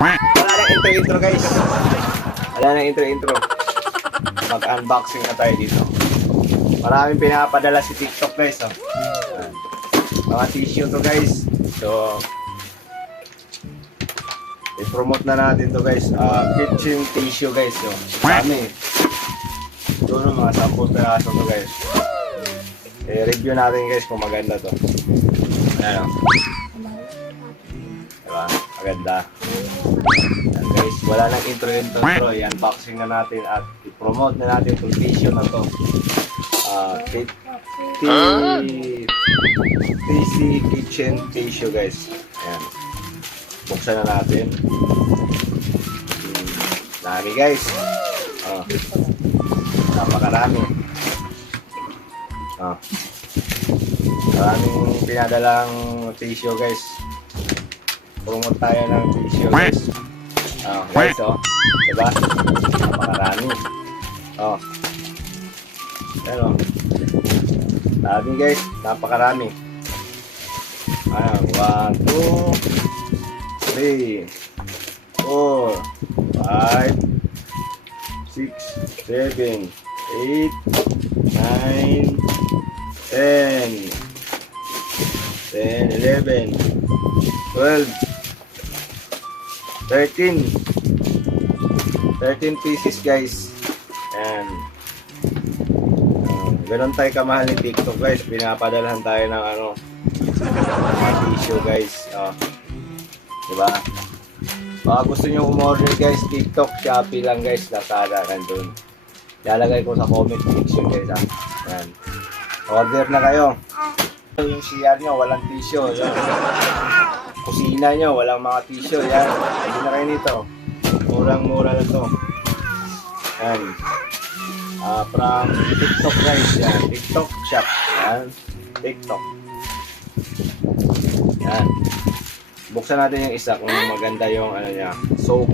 Wala nang intro-intro guys. Wala nang intro-intro. Mag-unboxing na tayo dito. Maraming pinapadala si TikTok guys. Oh. Ayan. Mga tissue to guys. So, i-promote na natin to guys. Kitchen tissue guys. So, dami. Doon mga 10 peraso to guys. I-review natin guys kung maganda to. Ayan o. Diba? Maganda. Ayan guys, wala nang intro. I-unboxing na natin at i-promote na natin itong tissue na to. TC Kitchen Tissue guys. Ayan. Buksan na natin. Dami guys. Napakarami. Maraming pinadalang tissue guys. Promote tayo ng tissue guys. Guys diba? Napakarami. Pero dami guys, napakarami. 1, 2, 3, 4, 5, 6, 7, 8, 9, 10, 11, 12, 13 pieces guys. And ganoon tayo kamahal ni TikTok guys. Pinapadalahan tayo ng mga tissue guys. Diba? Baka gusto nyo umorder guys, TikTok, Shopee lang guys, Lazada, nandun. Lalagay ko sa comment section guys. Yan. Order na kayo. Yung CR nyo, walang tissue. Yan. Kusina nyo, walang mga tissue. Yan. Hindi na kayo nito. Murang-mura na to. Yan. From TikTok guys. Yan. TikTok shop. Yan. TikTok. Yan. Buksan natin yung isa kung maganda yung niya, soap.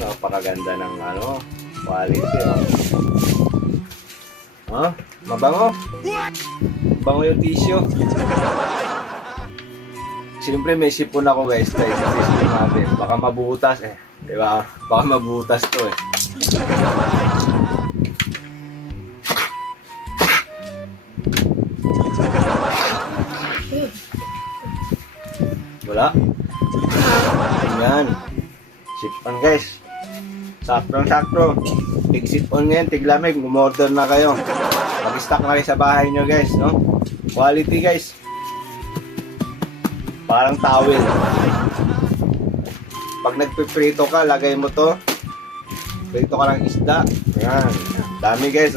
Napakaganda ng quality. Mabango. Mabango yung tissue. Siyempre may sipon ako guys. Tayo sa system natin. Baka mabutas diba? Baka mabutas to Wala. Yan. Sip-on guys. Sakto. Big sip-on ngayon. Tiglamig. Umorder na kayo. Mag-stock na kayo sa bahay nyo guys. No? Quality guys. Parang towel. Pag nagpiprito ka, lagay mo to. Prito ka ng isda. Yan. Dami guys.